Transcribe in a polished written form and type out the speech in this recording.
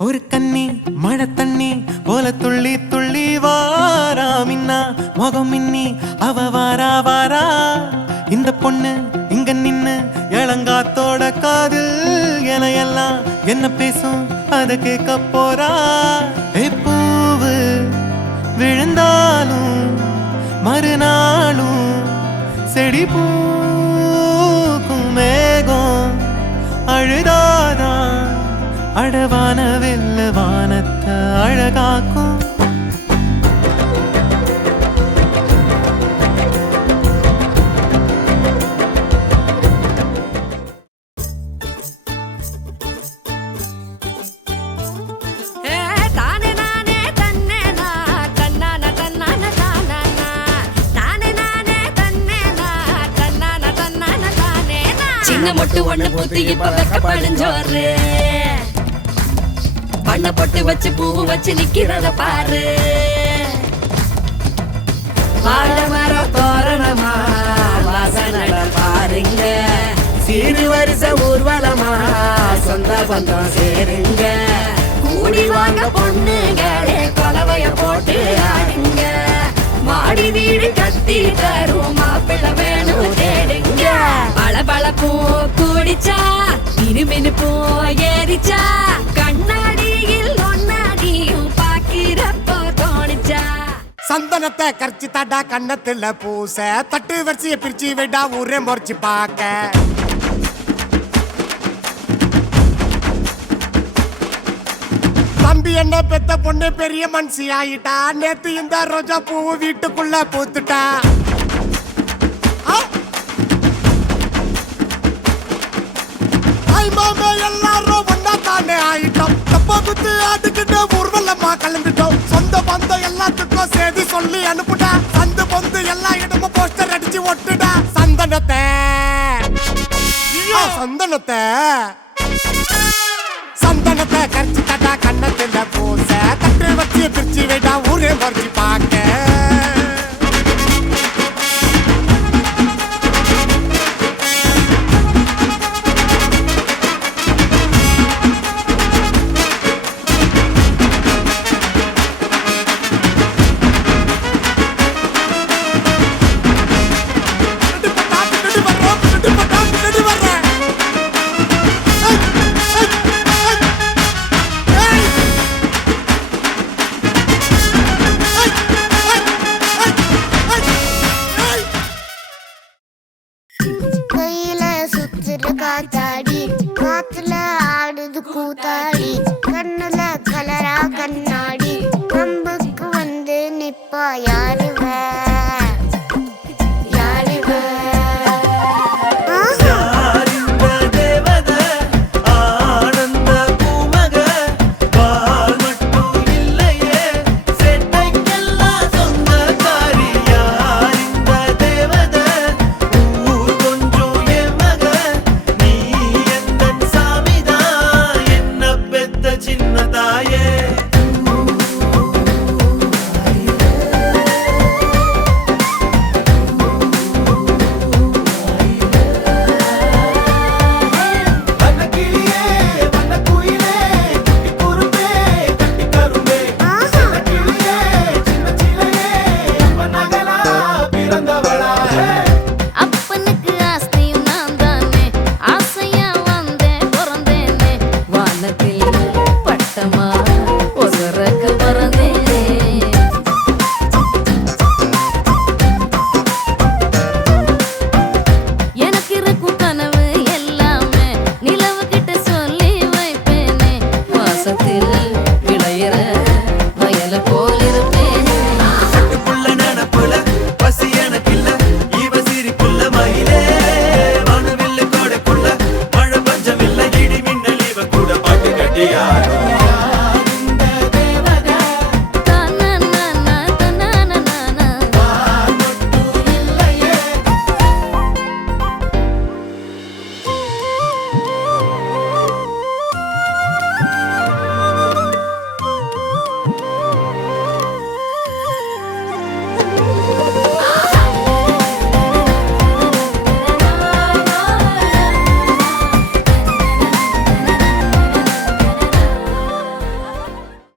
ஒரு கண்ணி மழை தண்ணி போல துள்ளி துள்ளி வாரா மின்னா முகம் மின்னி அவ வாரா வாரா இந்த பொண்ணு இங்க நின்னு இளங்காத்தோட காதில் என எல்லாம் என்ன பேசும் அத கேட்க போறா. பூவு விழுந்தாலும் மறுநாளும் செடி பூக்கும் மேகம் அழுதாதான் அடவான வெல்ல வானத்தை அழகாக்கும். சின்ன மொட்டு ஒண்ணு பூத்து இப்ப வெக்கப்படிஞ்சோரு பண்ண பொட்டு வச்சு பூ வச்சு நிக்கிறத பாரு. வாழ மரம் தோரணமா வாசனட பாருங்க, சீரு வரிசை ஊர்வலமா சொந்த பந்தம் சேருங்க. கூடி வாங்க பொண்ணுங்களே கொலவைய போட்டு ஆடுங்க, மாடி வீடு கட்டி தரும் மாப்பிள்ள வேணும் தேடுங்க. பளபளப்பூ கூடிச்சா இருமினுப்பூ ஏறிச்சா கண்ணாடியில் ஒன்னாடியும் பாக்கிறப்போ தோணிச்சா. சந்தனத்தை கரைச்சி தாண்டா கண்ணத்துல பூச தட்டு வரிசைய பிரிச்சு விடா ஊரே முறைச்சு பாக்க. தம்பி என்ன பெத்த பொண்ணு பெரிய மனுஷி ஆயிட்டா, நேத்து இந்த ரோஜா பூ வீட்டுக்குள்ள பூத்துட்டா. மாமா எல்லாரும் ஒன்னா தானே ஆயிட்டோம், தப்பா குத்து ஆட்டுக்கிட்டு ஊர்வலமா கலந்துட்டோம். சொந்த பந்தம் எல்லாத்துக்கும் செய்தி சொல்லி அனுப்புடா, சந்து பொந்து எல்லா இடமும் போஸ்டர் அடிச்சு ஒட்டுடா. சந்தனத்தை சந்தனத்தை சந்தனத்தை கரைச்சி தட்டா கண்ணத்துல பூச தட்டு வச்சு பிரிச்சு விடா ஊரே மறைச்சு பாக்க. காத்தாடி காத்துல ஆடுது கூத்தாடி, கண்ணுல கலரா கண்ணாடி கம்புக்கு வந்து நிப்பா யாருவ யாருவ.